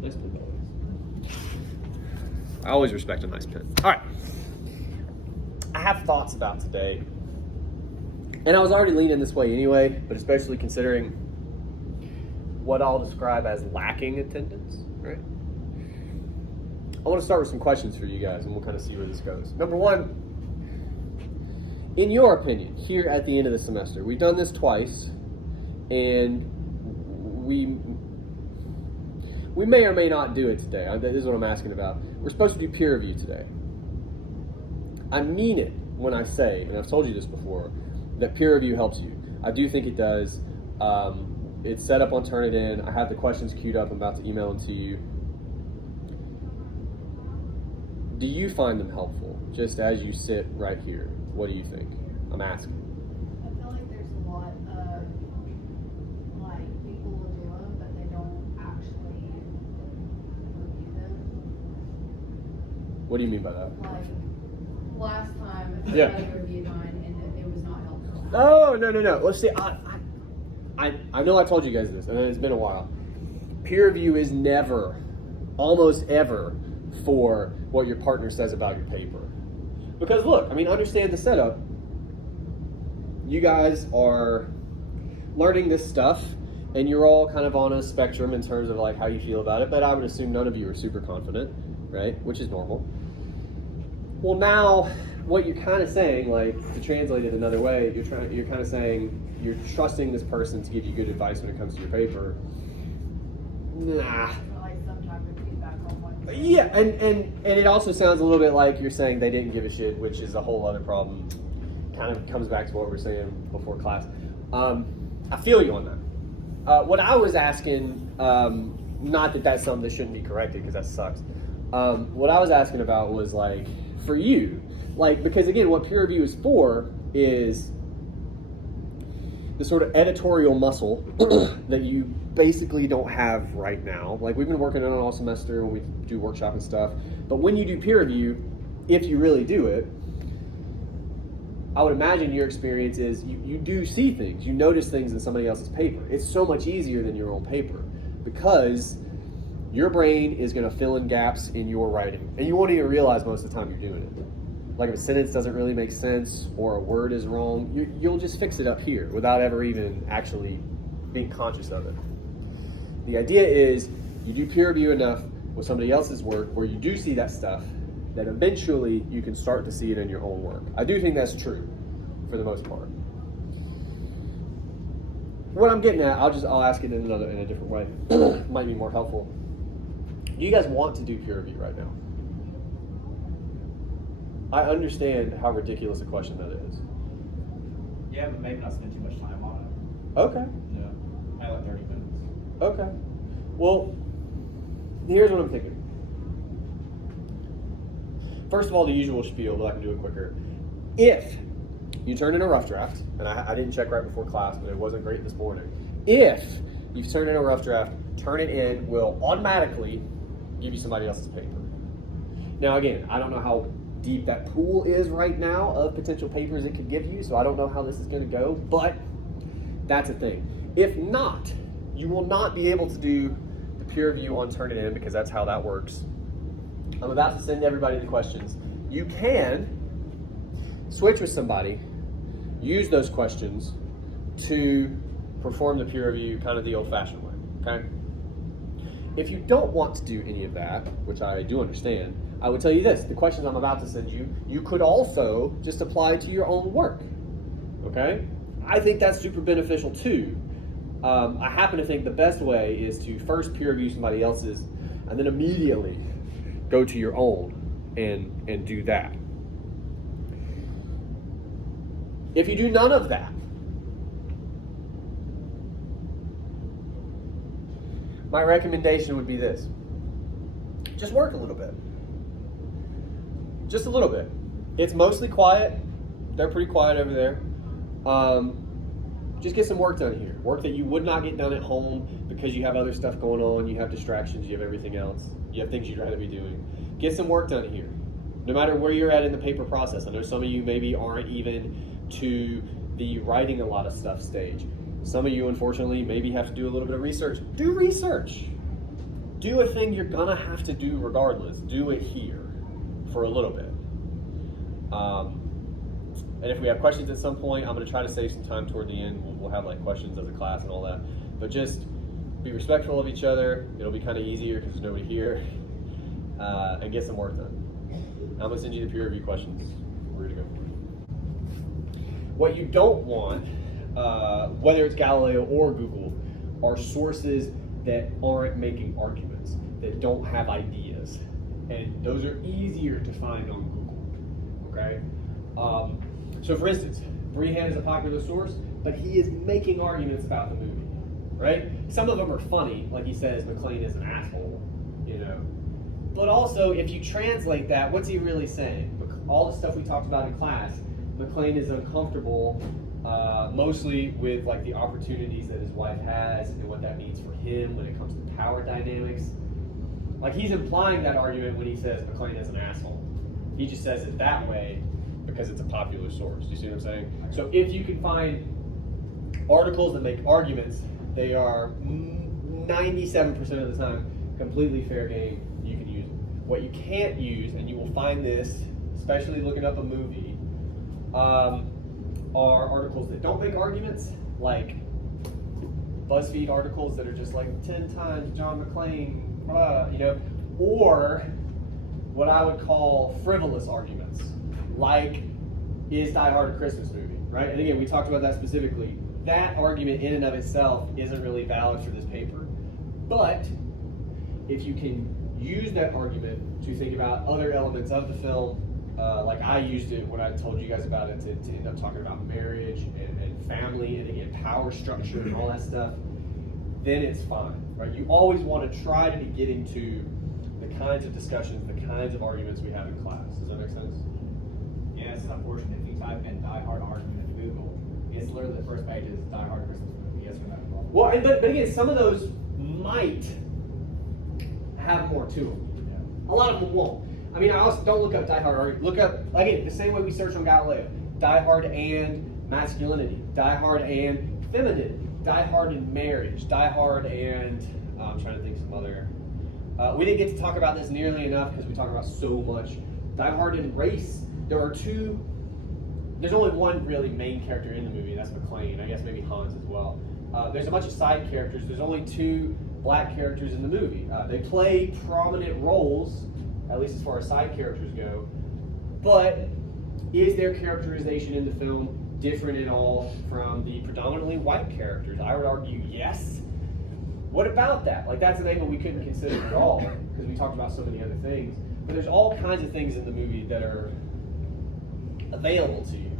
Nice pen, by the way. I always respect a nice pen. All right. I have thoughts about today. And I was already leaning this way anyway, but especially considering what I'll describe as lacking attendance, right? I want to start with some questions for you guys, and we'll kind of see where this goes. Number one, in your opinion, here at the end of the semester, we've done this twice, and we may or may not do it today. This is what I'm asking about. We're supposed to do peer review today. I mean it when I say, and I've told you this before, that peer review helps you. I do think it does. It's set up on Turnitin. I have the questions queued up. I'm about to email them to you. Do you find them helpful, just as you sit right here? What do you think? I'm asking. I feel like there's a lot of, like, people will do them, but they don't actually review them. What do you mean by that? Like, last time, Yeah. I reviewed mine, and it was not helpful. Oh, no. Let's see. I know I told you guys this, and it's been a while. Peer review is never, almost ever, for what your partner says about your paper. Because look, I mean, understand the setup. You guys are learning this stuff, and you're all kind of on a spectrum in terms of like how you feel about it, but I would assume none of you are super confident, right? Which is normal. Well, now what you're kind of saying, like, to translate it another way, you're kind of saying you're trusting this person to give you good advice when it comes to your paper. Nah. Or, like, some type of feedback on what. Yeah, and it also sounds a little bit like you're saying they didn't give a shit, which is a whole other problem. Kind of comes back to what we were saying before class. I feel you on that. What I was asking, not that that's something that shouldn't be corrected, because that sucks. What I was asking about was, like, for you, like, because again, what peer review is for is the sort of editorial muscle that you basically don't have right now. Like, we've been working on it all semester when we do workshop and stuff, but when you do peer review, if you really do it, I would imagine your experience is you do see things, you notice things in somebody else's paper. It's so much easier than your own paper because your brain is going to fill in gaps in your writing, and you won't even realize most of the time you're doing it. Like, if a sentence doesn't really make sense or a word is wrong, you'll just fix it up here without ever even actually being conscious of it. The idea is you do peer review enough with somebody else's work where you do see that stuff that eventually you can start to see it in your own work. I do think that's true for the most part. What I'm getting at, I'll ask it in a different way. Might be more helpful. Do you guys want to do peer review right now? I understand how ridiculous a question that is. Yeah, but maybe not spend too much time on it. Okay. Yeah. I like 30 minutes. Okay. Well, here's what I'm thinking. First of all, the usual spiel, but I can do it quicker. If you turn in a rough draft, and I didn't check right before class, but it wasn't great this morning. If you've turned in a rough draft, turn it in will automatically give you somebody else's paper. Now, again, I don't know how deep that pool is right now of potential papers it could give you, so I don't know how this is going to go, but that's a thing. If not, you will not be able to do the peer review on Turnitin because that's how that works. I'm about to send everybody the questions. You can switch with somebody, use those questions to perform the peer review kind of the old-fashioned way, okay? If you don't want to do any of that, which I do understand, I would tell you this, the questions I'm about to send you, you could also just apply to your own work, okay? I think that's super beneficial too. I happen to think the best way is to first peer review somebody else's and then immediately go to your own and do that. If you do none of that, my recommendation would be this. Just work a little bit. Just a little bit. It's mostly quiet. They're pretty quiet over there. Just get some work done here. Work that you would not get done at home because you have other stuff going on, you have distractions, you have everything else. You have things you'd rather be doing. Get some work done here. No matter where you're at in the paper process. I know some of you maybe aren't even to the writing a lot of stuff stage. Some of you, unfortunately, maybe have to do a little bit of research. Do research. do a thing you're gonna have to do regardless. Do it here for a little bit. And if we have questions at some point, I'm gonna try to save some time toward the end. We'll have like questions as a class and all that. But just be respectful of each other. It'll be kind of easier because there's nobody here. And get some work done. I'm gonna send you the peer review questions. We're gonna go. What you don't want, whether it's Galileo or Google, are sources that aren't making arguments, that don't have ideas. And those are easier to find on Google, okay? So for instance, Brehan is a popular source, but he is making arguments about the movie, right? Some of them are funny, like he says McClane is an asshole, you know. But also, if you translate that, what's he really saying? All the stuff we talked about in class, McClane is uncomfortable, mostly with like the opportunities that his wife has and what that means for him when it comes to power dynamics. Like he's implying that argument when he says McClane is an asshole. He just says it that way because it's a popular source. Do you see what I'm saying? So if you can find articles that make arguments, they are 97% of the time completely fair game. You can use them. What you can't use, and you will find this, especially looking up a movie, are articles that don't make arguments, like BuzzFeed articles that are just like 10 times John McClane, blah, you know, or what I would call frivolous arguments, like is Die Hard a Christmas movie, right? And again, we talked about that specifically. That argument in and of itself isn't really valid for this paper, but if you can use that argument to think about other elements of the film, like I used it when I told you guys about it to end up talking about marriage and family and again power structure and all that stuff, then it's fine, right? You always want to try to get into the kinds of discussions, the kinds of arguments we have in class. Does that make sense? Yeah, it's unfortunate. If you type in Die Hard argument into Google, it's literally the first page is Die Hard Christmas movie, yes or no. Well, but again, some of those might have more to them. Yeah. A lot of them won't. I mean, I also don't look up Die Hard argument. Look up, again, the same way we search on Galileo. Die Hard and masculinity. Die Hard and femininity. Die Hard and marriage. Die Hard and, I'm trying to think of some other. We didn't get to talk about this nearly enough because we talk about so much. Die Hard and race. There's only one really main character in the movie, and that's McClane. I guess maybe Hans as well. There's a bunch of side characters. There's only 2 black characters in the movie. They play prominent roles, at least as far as side characters go, but is their characterization in the film different at all from the predominantly white characters? I would argue yes. What about that? Like that's an angle we couldn't consider at all because we talked about so many other things. But there's all kinds of things in the movie that are available to you.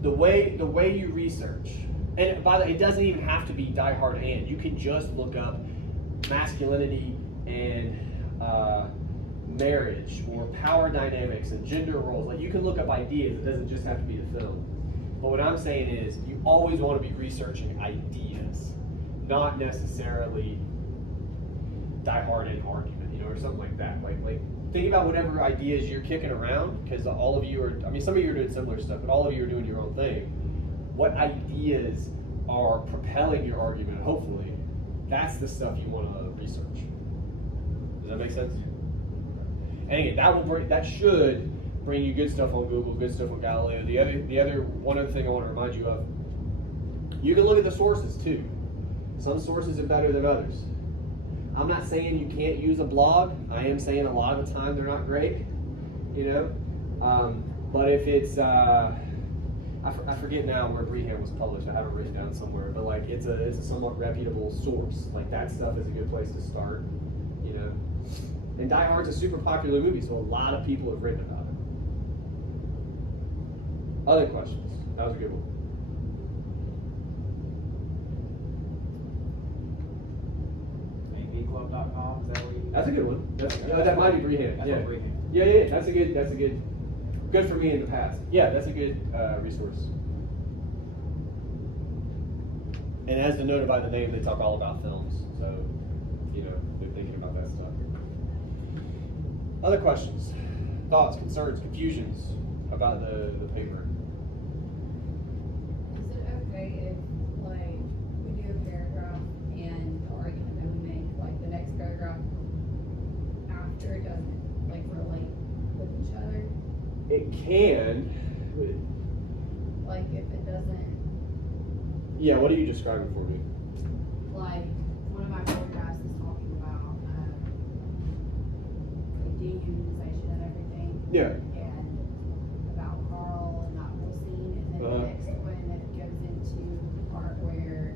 The way you research, and by the way, it doesn't even have to be Die Hard and. You can just look up masculinity and marriage or power dynamics and gender roles. Like you can look up ideas. It doesn't just have to be the film. But what I'm saying is you always want to be researching ideas, not necessarily Die Hard and argument, you know, or something like that. Like think about whatever ideas you're kicking around, because all of you are, I mean, some of you are doing similar stuff, but all of you are doing your own thing. What ideas are propelling your argument, hopefully, that's the stuff you want to research. Does that make sense? And again, that should bring you good stuff on Google, good stuff on Galileo. One other thing I want to remind you of, you can look at the sources too. Some sources are better than others. I'm not saying you can't use a blog. I am saying a lot of the time they're not great, you know. But if it's, I forget now where Brehan was published. I have it written down somewhere. But like, it's a somewhat reputable source. Like that stuff is a good place to start, you know. And Die Hard's a super popular movie, so a lot of people have written about it. Other questions? That was a good one. AVClub.com, is that what you... That's a good one. That might be Brehan. That's Yeah. what Brehan. Yeah. That's a good for me in the past. Yeah, that's a good resource. And as denoted by the name, they talk all about films. So, you know, they're thinking about that stuff. Other questions, thoughts, concerns, confusions about the paper? Is it okay if, like, we do a paragraph and the argument that we make, like, the next paragraph it can. Like if it doesn't, Yeah, what are you describing for me? like, one of my photographs is talking about, like dehumanization and everything. Yeah. And about Carl and that whole scene, and then the next one, it goes into the part where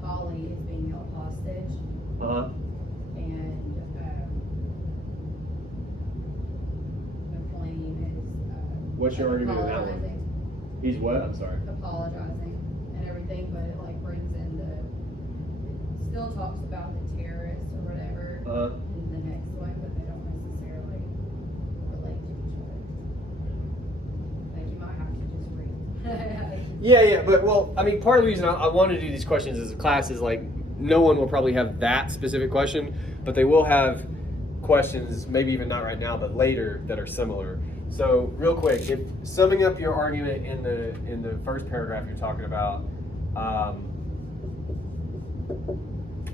Holly is being held hostage, and, McLean is, What's your argument in that one? apologizing. He's what? I'm sorry. Apologizing and everything, but it like brings in it still talks about the terrorists or whatever in the next one, but they don't necessarily relate to each other. Like you might have to just read. Yeah, but well, I mean, part of the reason I want to do these questions as a class is like no one will probably have that specific question, but they will have questions, maybe even not right now, but later that are similar. So real quick, if summing up your argument in the first paragraph you're talking about,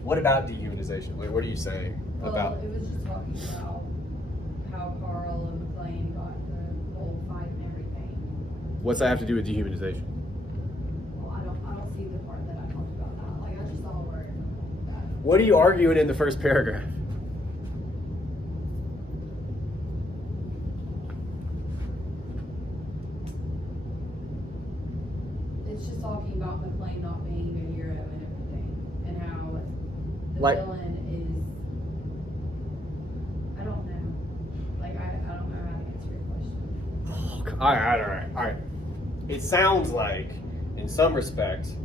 what about dehumanization? Like, what are you saying about? Well, it was just talking about how Carl and McLean got the whole fight and everything. What's that have to do with dehumanization? Well, I don't see the part that I talked about that. Like I just saw where that. What are you arguing in the first paragraph? It's just talking about McLean not being a hero and everything, and how the Like- villain is. I don't know. Like I don't know how to answer your question. All right. It sounds like, in some respects,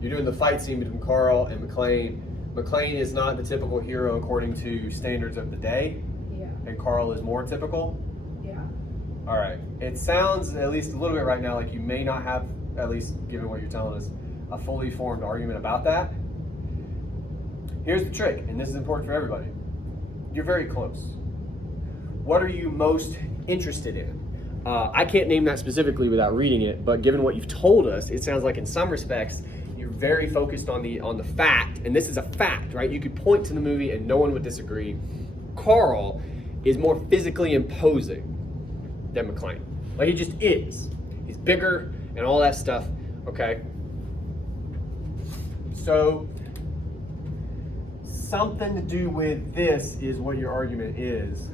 you're doing the fight scene between Carl and McLean. McLean is not the typical hero according to standards of the day, Yeah. and Carl is more typical. Yeah. All right. It sounds, at least a little bit right now, like you may not have, at least given what you're telling us, a fully formed argument about that. Here's the trick, and this is important for everybody. You're very close. What are you most interested in? I can't name that specifically without reading it, but given what you've told us, it sounds like in some respects you're very focused on the fact, and this is a fact, right? You could point to the movie and no one would disagree. Carl is more physically imposing than McLean. Like he just is. He's bigger and all that stuff, okay? So something to do with this is what your argument is.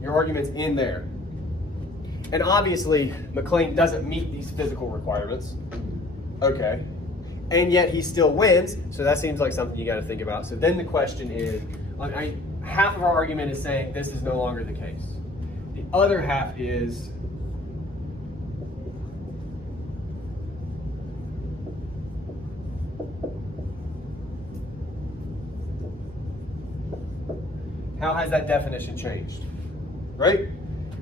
Your argument's in there. And obviously, McLean doesn't meet these physical requirements. Okay. And yet he still wins, so that seems like something you got to think about. So then the question is, half of our argument is saying this is no longer the case. The other half is, how has that definition changed? Right?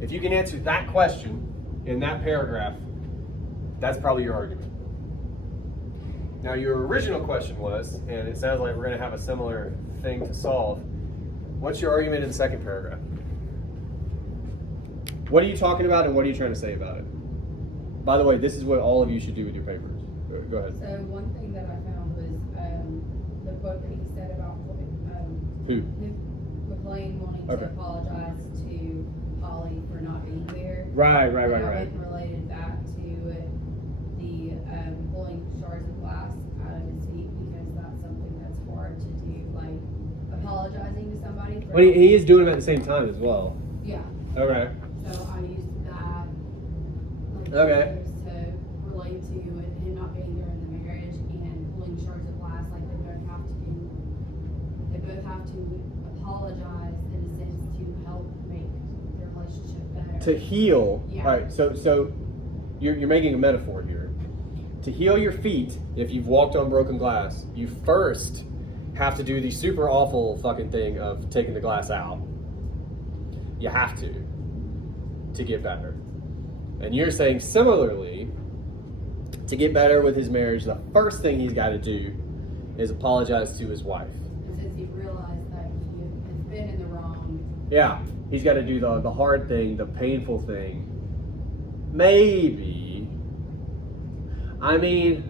If you can answer that question in that paragraph, that's probably your argument. Now, your original question was, and it sounds like we're going to have a similar thing to solve. What's your argument in the second paragraph? What are you talking about and what are you trying to say about it? By the way, this is what all of you should do with your papers. Go ahead. So one thing that I found was the quote that he said about Who? McLean wanting Okay. to apologize to Holly for not being there. Right. And I went and related that to the pulling shards of glass out of his feet because that's something that's hard to do, like apologizing to somebody. For Well, he is doing them at the same time as well. Yeah. Okay. So I used that. Like, Okay. To relate to him not being there in the marriage and pulling shards of glass, like they both have to apologize in a sense to help make their relationship better. To heal. Yeah. All right. So you're making a metaphor here. To heal your feet, if you've walked on broken glass, you first have to do the super awful fucking thing of taking the glass out. You have to get better. And you're saying similarly, to get better with his marriage, the first thing he's got to do is apologize to his wife. And since he realized that he has been in the wrong Yeah, he's got to do the hard thing, the painful thing. Maybe. I mean,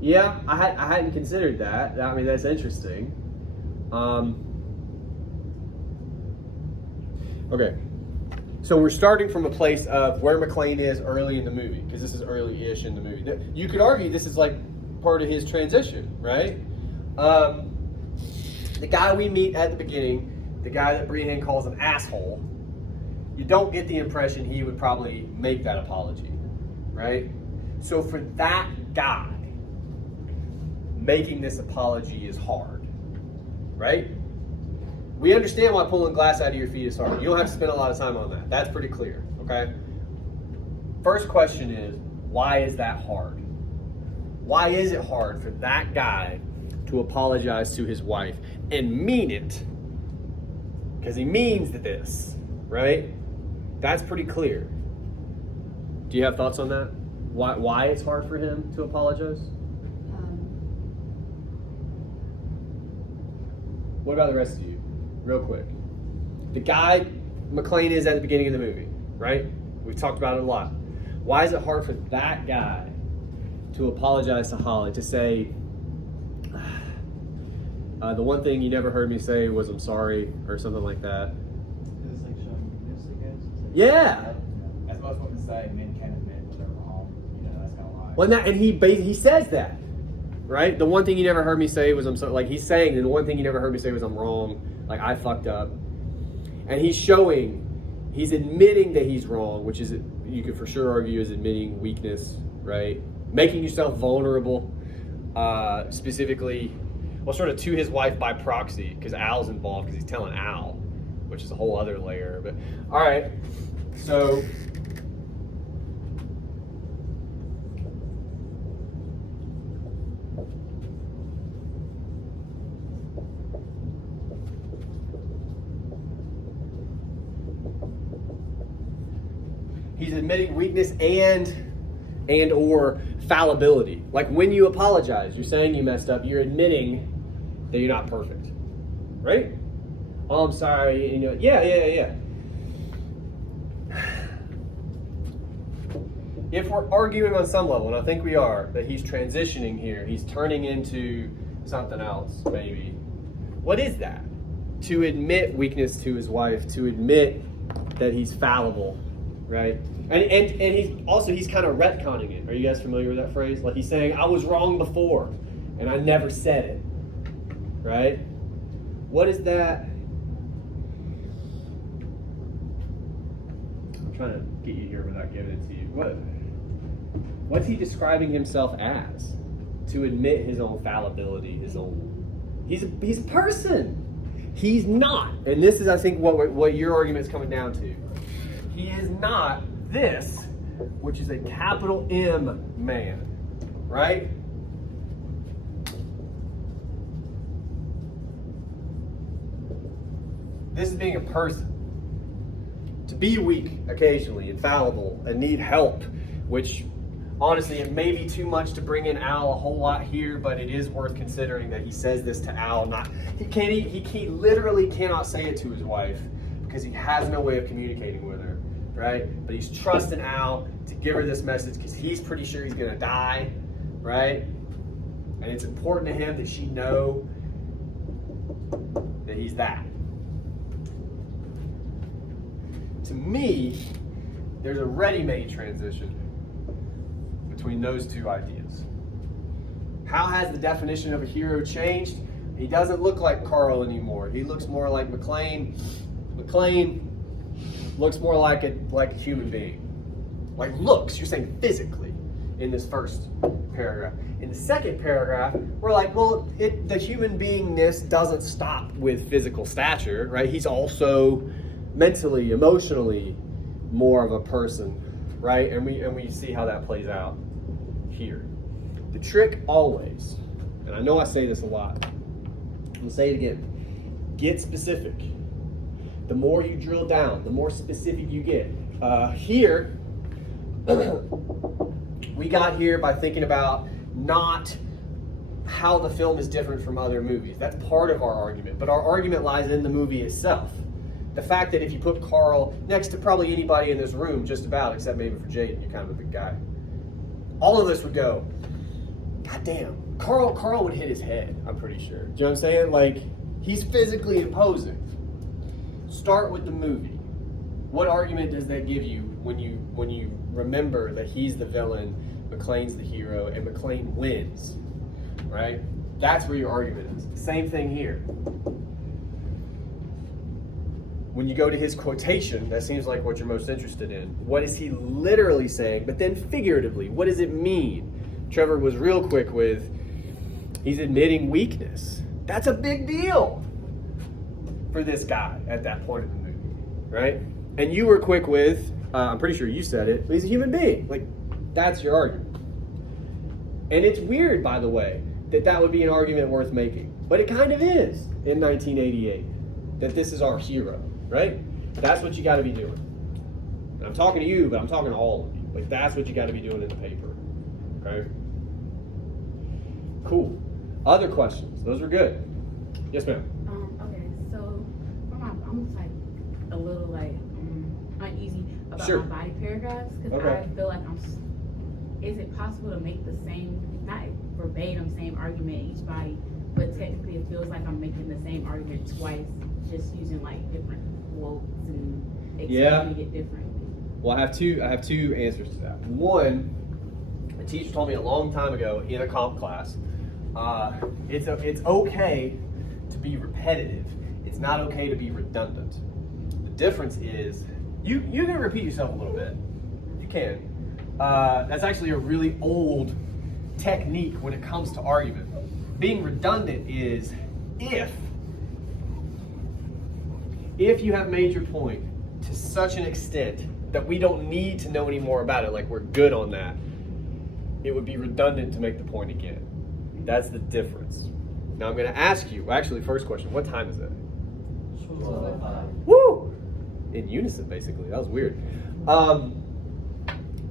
yeah, I hadn't considered that. I mean, that's interesting. Okay, so we're starting from a place of where McClane is early in the movie, because this is early-ish in the movie. You could argue this is like part of his transition, right? The guy we meet at the beginning, the guy that Brienne calls an asshole, you don't get the impression he would probably make that apology, right? So for that guy, making this apology is hard, right? We understand why pulling glass out of your feet is hard. You don't have to spend a lot of time on that. That's pretty clear, okay? First question is, why is that hard? Why is it hard for that guy to apologize to his wife and mean it? Because he means this, right? That's pretty clear. Do you have thoughts on that? Why it's hard for him to apologize? What about the rest of you? Real quick. The guy McClane is at the beginning of the movie, right? We've talked about it a lot. Why is it hard for that guy to apologize to Holly, to say, the one thing you never heard me say was I'm sorry, or something like that? It's like showing weakness, I guess. Yeah. As most women say, men can't admit when they're wrong. You know, that's kind of why. Well, and he says that, right? The one thing you never heard me say was I'm sorry. Like, he's saying, the one thing you never heard me say was I'm wrong. Like, I fucked up. And he's admitting that he's wrong, which is, you could for sure argue, is admitting weakness, right? Making yourself vulnerable, specifically, well, sort of to his wife by proxy, because Al's involved, because he's telling Al, which is a whole other layer. But all right, so he's admitting weakness and or fallibility. Like, when you apologize, you're saying you messed up, you're admitting that you're not perfect, right? Oh, I'm sorry, you know, yeah. If we're arguing on some level, and I think we are, that he's transitioning here, he's turning into something else, maybe. What is that? To admit weakness to his wife, to admit that he's fallible, right? And he's kind of retconning it. Are you guys familiar with that phrase? Like, he's saying, I was wrong before, and I never said it, right? What is that? I'm trying to get you here without giving it to you. What's he describing himself as? To admit his own fallibility, he's a person. He's not, and this is, I think, what your argument is coming down to. He is not this, which is a capital M man, right? This is being a person. To be weak occasionally, and fallible, and need help, which honestly, it may be too much to bring in Al a whole lot here, but it is worth considering that he says this to Al. He literally cannot say it to his wife because he has no way of communicating with her, right? But he's trusting Al to give her this message because he's pretty sure he's gonna die, right? And it's important to him that she know that he's that. To me, there's a ready-made transition between those two ideas. How has the definition of a hero changed? He doesn't look like Carl anymore. He looks more like McClane. McClane looks more like a human being. Like, looks, you're saying physically in this first paragraph. In the second paragraph, we're like, well, the human beingness doesn't stop with physical stature, right? He's also mentally, emotionally more of a person, right? And we see how that plays out here. The trick always, and I know I say this a lot, I'll say it again, get specific. The more you drill down, the more specific you get. Here, we got here by thinking about not how the film is different from other movies. That's part of our argument, but our argument lies in the movie itself. the fact that if you put Carl next to probably anybody in this room, just about, except maybe for Jaden, you're kind of a big guy, all of us would go, God damn, Carl would hit his head, I'm pretty sure. Do you know what I'm saying? Like, he's physically imposing. Start with the movie. What argument does that give you when you remember that he's the villain, McClane's the hero, and McClane wins, right? That's where your argument is. Same thing here. When you go to his quotation, that seems like what you're most interested in. What is he literally saying? But then figuratively, what does it mean? Trevor was real quick with, he's admitting weakness. That's a big deal for this guy at that point in the movie, right? And you were quick with, I'm pretty sure you said it, but he's a human being. Like, that's your argument. And it's weird, by the way, that would be an argument worth making. But it kind of is in 1988, that this is our hero, right? That's what you got to be doing. And I'm talking to you, but I'm talking to all of you. Like, that's what you got to be doing in the paper, okay? Cool. Other questions? Those were good. Yes, ma'am. Okay, so I'm just like a little like uneasy about Sure. my body paragraphs because Okay. I feel like is it possible to make the same, not verbatim same argument each body, but technically it feels like I'm making the same argument twice, just using like different quotes and explaining it differently. Well, I have two answers to that. One, a teacher told me a long time ago in a comp class, it's okay to be repetitive. It's not okay to be redundant. The difference is you can repeat yourself a little bit. You can. That's actually a really old technique when it comes to argument. Being redundant is if you have made your point to such an extent that we don't need to know any more about it, like we're good on that, it would be redundant to make the point again. That's the difference. Now I'm going to ask you, actually, first question, what time is it? 12:05. Woo! In unison, basically. That was weird.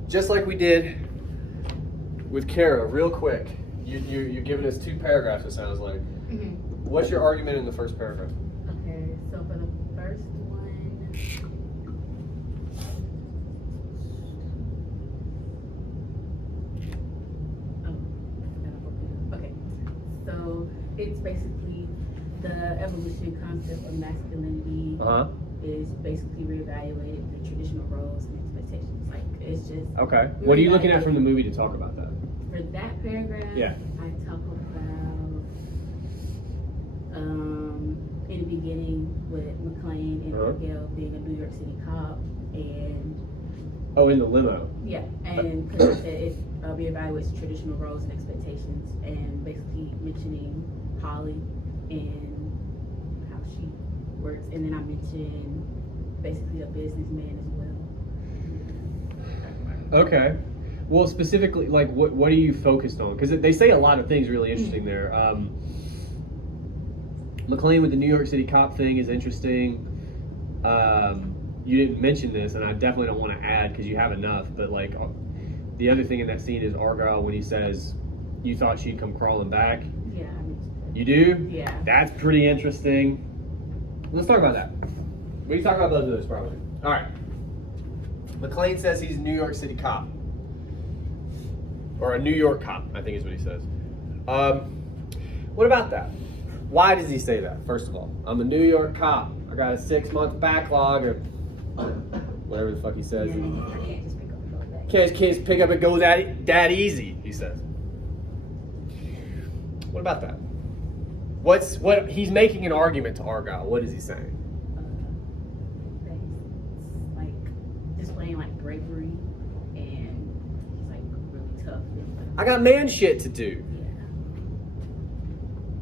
Just like we did with Kara, real quick, you're giving us 2 paragraphs, it sounds like. Mm-hmm. What's your argument in the first paragraph? Okay, so for the first one, okay, so it's basically the evolution concept of masculinity is basically reevaluated the traditional roles and expectations. Like it's just Okay. What are you looking at from the movie to talk about that? for that paragraph. Yeah. I talk about in the beginning with McClane and Miguel being a New York City cop and Oh, in the limo. yeah, and because I said it reevaluates traditional roles and expectations, and basically mentioning Polly and how she works, and then I mentioned basically a businessman as well. Okay. Well, specifically, like, what are you focused on? Because they say a lot of things really interesting there. McClane with the New York City cop thing is interesting. You didn't mention this, and I definitely don't want to add because you have enough, but like the other thing in that scene is Argyle when he says, you thought she'd come crawling back. Yeah, I mentioned You do? Yeah. That's pretty interesting. Let's talk about that. We can talk about both of those probably. All right. McClane says he's a New York City cop. Or a New York cop, I think is what he says. What about that? Why does he say that, first of all? I'm a New York cop. I got a 6-month backlog or whatever the fuck he says. I can't just pick up and go back. Can't pick up and go that easy, he says. What about that? What he's making an argument to Argyle. What is he saying? That he's like displaying like bravery, and he's like really tough. And, like, I got man shit to do. yeah.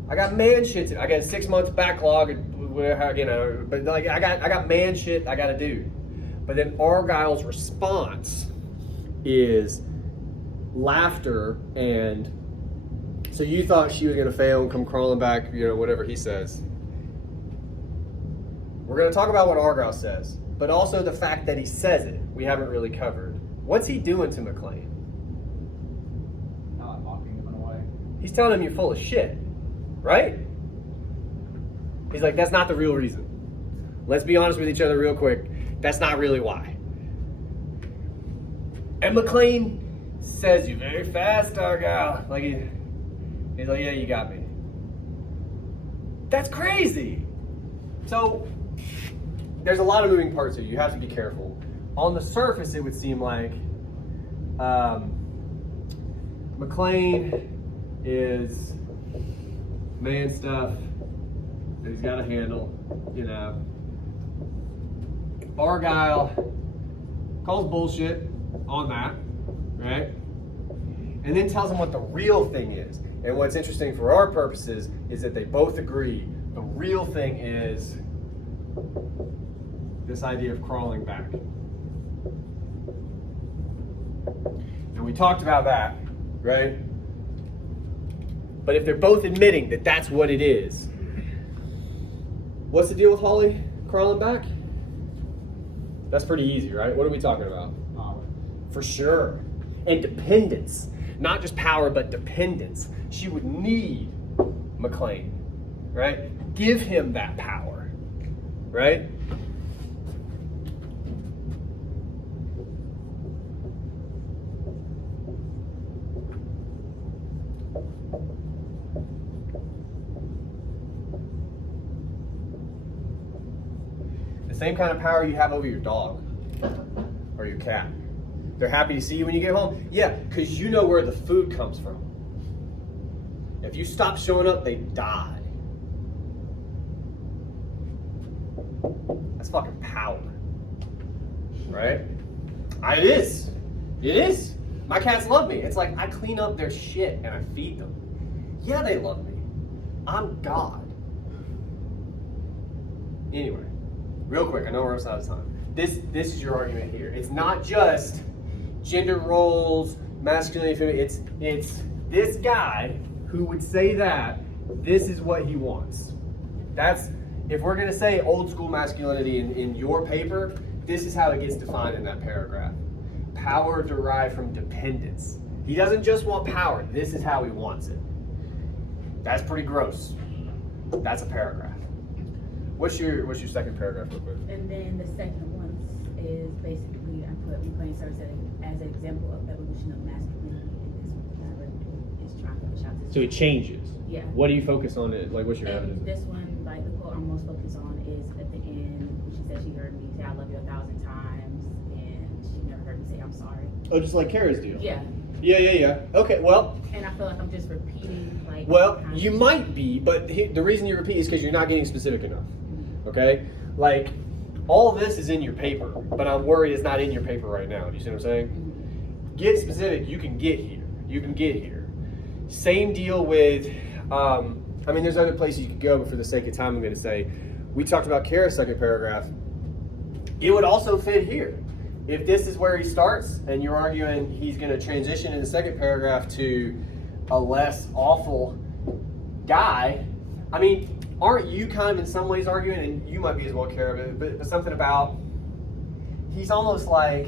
I got man shit to do. I got a 6-month backlog, you know, but like I got man shit I gotta do. But then Argyle's response is laughter and so you thought she was gonna fail and come crawling back, you know, whatever he says. We're gonna talk about what Argyle says, but also the fact that he says it, we haven't really covered. What's he doing to McClane? Not mocking him in a way. He's telling him you're full of shit, right? He's like, that's not the real reason. Let's be honest with each other real quick. That's not really why. And McClane says, "You very fast, Argyle." Like he's like, "Yeah, you got me." That's crazy. So there's a lot of moving parts here. You have to be careful. On the surface, it would seem like McClane is man stuff that he's got to handle, you know. Argyle calls bullshit on that, right? And then tells him what the real thing is. And what's interesting for our purposes is that they both agree the real thing is this idea of crawling back. And we talked about that, right? But if they're both admitting that that's what it is, what's the deal with Holly crawling back? That's pretty easy, right? What are we talking about? Power. For sure. And dependence. Not just power, but dependence. She would need McClane, right? Give him that power, right? The same kind of power you have over your dog or your cat. They're happy to see you when you get home. Yeah, because you know where the food comes from. If you stop showing up, they die. That's fucking power. Right? It is. It is. My cats love me. It's like I clean up their shit and I feed them. Yeah, they love me. I'm God. Anyway, real quick, I know we're almost out of time. This is your argument here. It's not just gender roles, masculinity, femininity. It's this guy who would say that this is what he wants. That's, if we're gonna say old school masculinity in your paper, this is how it gets defined in that paragraph. Power derived from dependence. He doesn't just want power, this is how he wants it. That's pretty gross. That's a paragraph. What's your second paragraph real quick? And then the second one is basically, I put McClane serves as an example of evolution of masculinity, and this one that I really is trying to push out this. So it changes. Yeah. What do you focus on? Like, what's your And evidence? this one, like the quote I'm most focused on is at the end, when she said she heard me say I love you 1,000 times, and she never heard me say I'm sorry. Oh, just like Kara's deal. Yeah. Yeah. Okay, well, And I feel like I'm just repeating, like. kind you of- might be, but the reason you repeat is because you're not getting specific enough. Okay? Like, all this is in your paper, but I'm worried it's not in your paper right now. Do you see what I'm saying? Get specific, you can get here. You can get here. Same deal with, there's other places you could go, but for the sake of time, I'm going to say, we talked about Kara's second paragraph. It would also fit here. If this is where he starts, and you're arguing he's going to transition in the second paragraph to a less awful guy, aren't you kind of in some ways arguing, and you might be as well, Kara, but something about, he's almost like,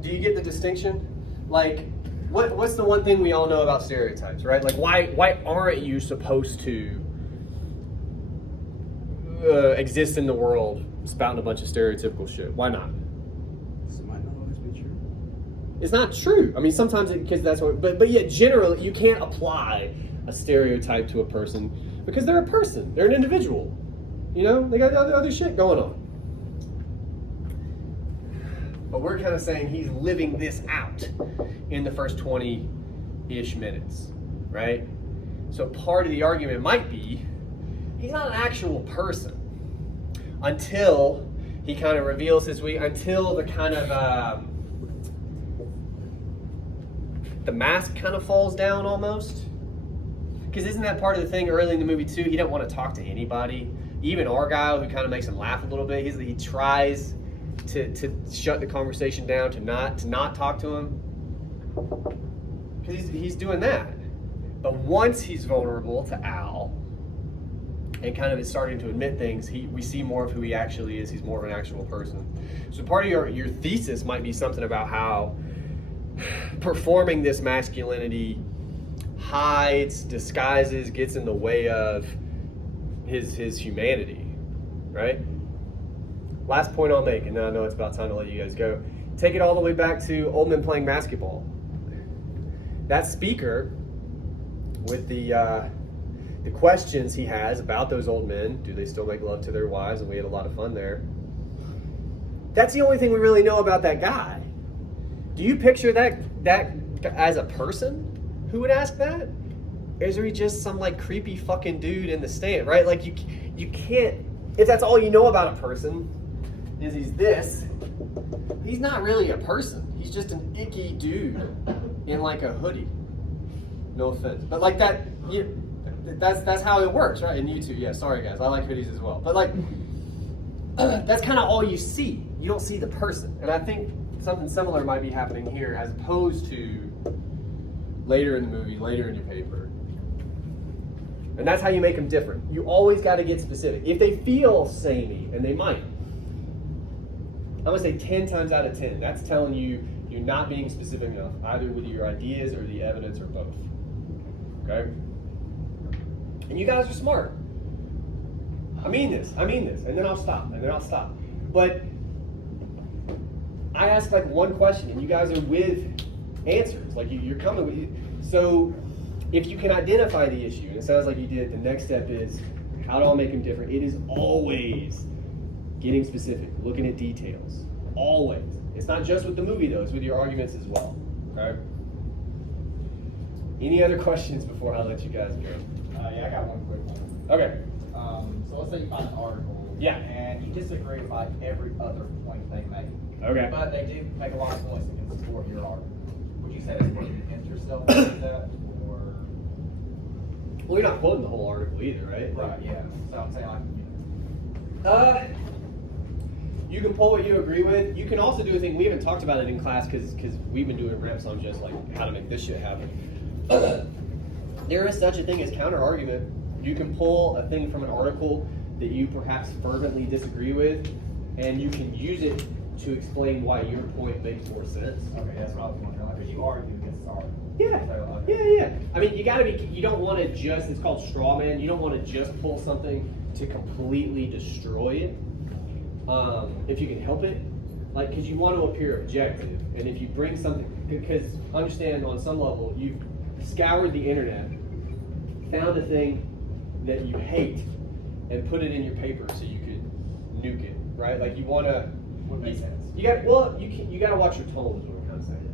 do you get the distinction? Like, what's the one thing we all know about stereotypes, right? Like, why aren't you supposed to exist in the world spouting a bunch of stereotypical shit? Why not? This might not always be true. It's not true. Sometimes because that's what, but yet generally you can't apply a stereotype to a person because they're a person. They're an individual. You know, they got other shit going on. But we're kind of saying he's living this out in the first 20-ish minutes, right? So part of the argument might be he's not an actual person until he kind of reveals his week, until the kind of the mask kind of falls down almost. Because isn't that part of the thing early in the movie too? He don't want to talk to anybody, even Argyle, who kind of makes him laugh a little bit. He tries to shut the conversation down, to not talk to him, because he's doing that. But once he's vulnerable to Al, and kind of is starting to admit things, we see more of who he actually is. He's more of an actual person. So part of your thesis might be something about how performing this masculinity hides, disguises, gets in the way of his humanity, right? Last point I'll make, and then I know it's about time to let you guys go. Take it all the way back to old men playing basketball. That speaker, with the questions he has about those old men, do they still make love to their wives? And we had a lot of fun there. That's the only thing we really know about that guy. Do you picture that as a person who would ask that? Or is he just some like creepy fucking dude in the stand, right? Like you can't, if that's all you know about a person, is he's this, he's not really a person. He's just an icky dude in like a hoodie. No offense, but like that, that's how it works, right? And you too, yeah. Sorry guys, I like hoodies as well. But like, that's kind of all you see. You don't see the person, and I think something similar might be happening here, as opposed to later in the movie, later in your paper. And that's how you make them different. You always got to get specific. If they feel samey, and they might, I'm gonna say 10 times out of 10, that's telling you you're not being specific enough, either with your ideas or the evidence or both. Okay? And you guys are smart. I mean this, and then I'll stop, But I ask like one question, and you guys are with answers. Like you're coming with. So if you can identify the issue, and it sounds like you did, the next step is how do I make them different? It is always getting specific, looking at details. Always. It's not just with the movie though, it's with your arguments as well. Okay? Any other questions before I let you guys go? Yeah, I got one quick one. Okay. So let's say you find an article. Yeah. And you disagree with like every other point they make. Okay. But they do make a lot of points that can support your argument. Would you say that's working against yourself to do that, or? Well, you're not quoting the whole article either, right? Right. Yeah. So I'm saying like. You can pull what you agree with. You can also do a thing, we haven't talked about it in class because we've been doing reps on just like how to make this shit happen. There is such a thing as counter argument. You can pull a thing from an article that you perhaps fervently disagree with, and you can use it to explain why your point makes more sense. Okay, that's what I was wondering. Like, because you argue against the article. Yeah. So, okay. Yeah. I mean, you don't want to just, it's called straw man. You don't want to just pull something to completely destroy it. If you can help it, like, because you want to appear objective, and if you bring something, because understand on some level, you've scoured the internet, found a thing that you hate, and put it in your paper so you could nuke it, right? Like you want to. Would make sense. You got you got to watch your tone is what I'm kind of saying.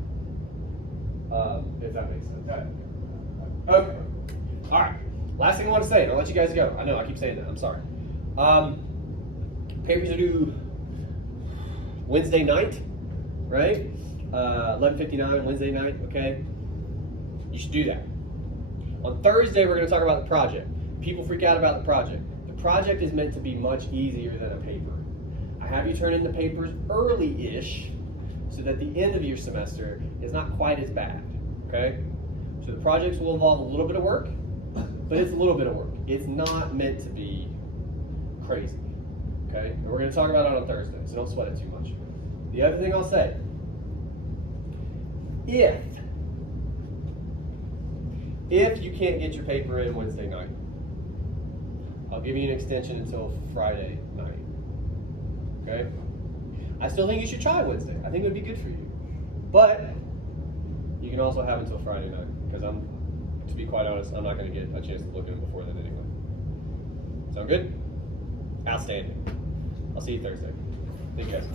If that makes sense. Okay. All right. Last thing I want to say, and I'll let you guys go. I know I keep saying that. I'm sorry. Papers are due Wednesday night, right? 11:59 Wednesday night. Okay. You should do that. On Thursday, we're going to talk about the project. People freak out about the project. The project is meant to be much easier than a paper. I have you turn in the papers early-ish so that the end of your semester is not quite as bad. Okay. So the projects will involve a little bit of work, but it's a little bit of work. It's not meant to be crazy, okay? And we're going to talk about it on Thursday, so don't sweat it too much. The other thing I'll say, if you can't get your paper in Wednesday night, I'll give you an extension until Friday night, okay? I still think you should try Wednesday. I think it would be good for you. But you can also have until Friday night, because to be quite honest, I'm not going to get a chance to look at it before then anyway. Sound good? Outstanding. I'll see you Thursday. Thank you guys.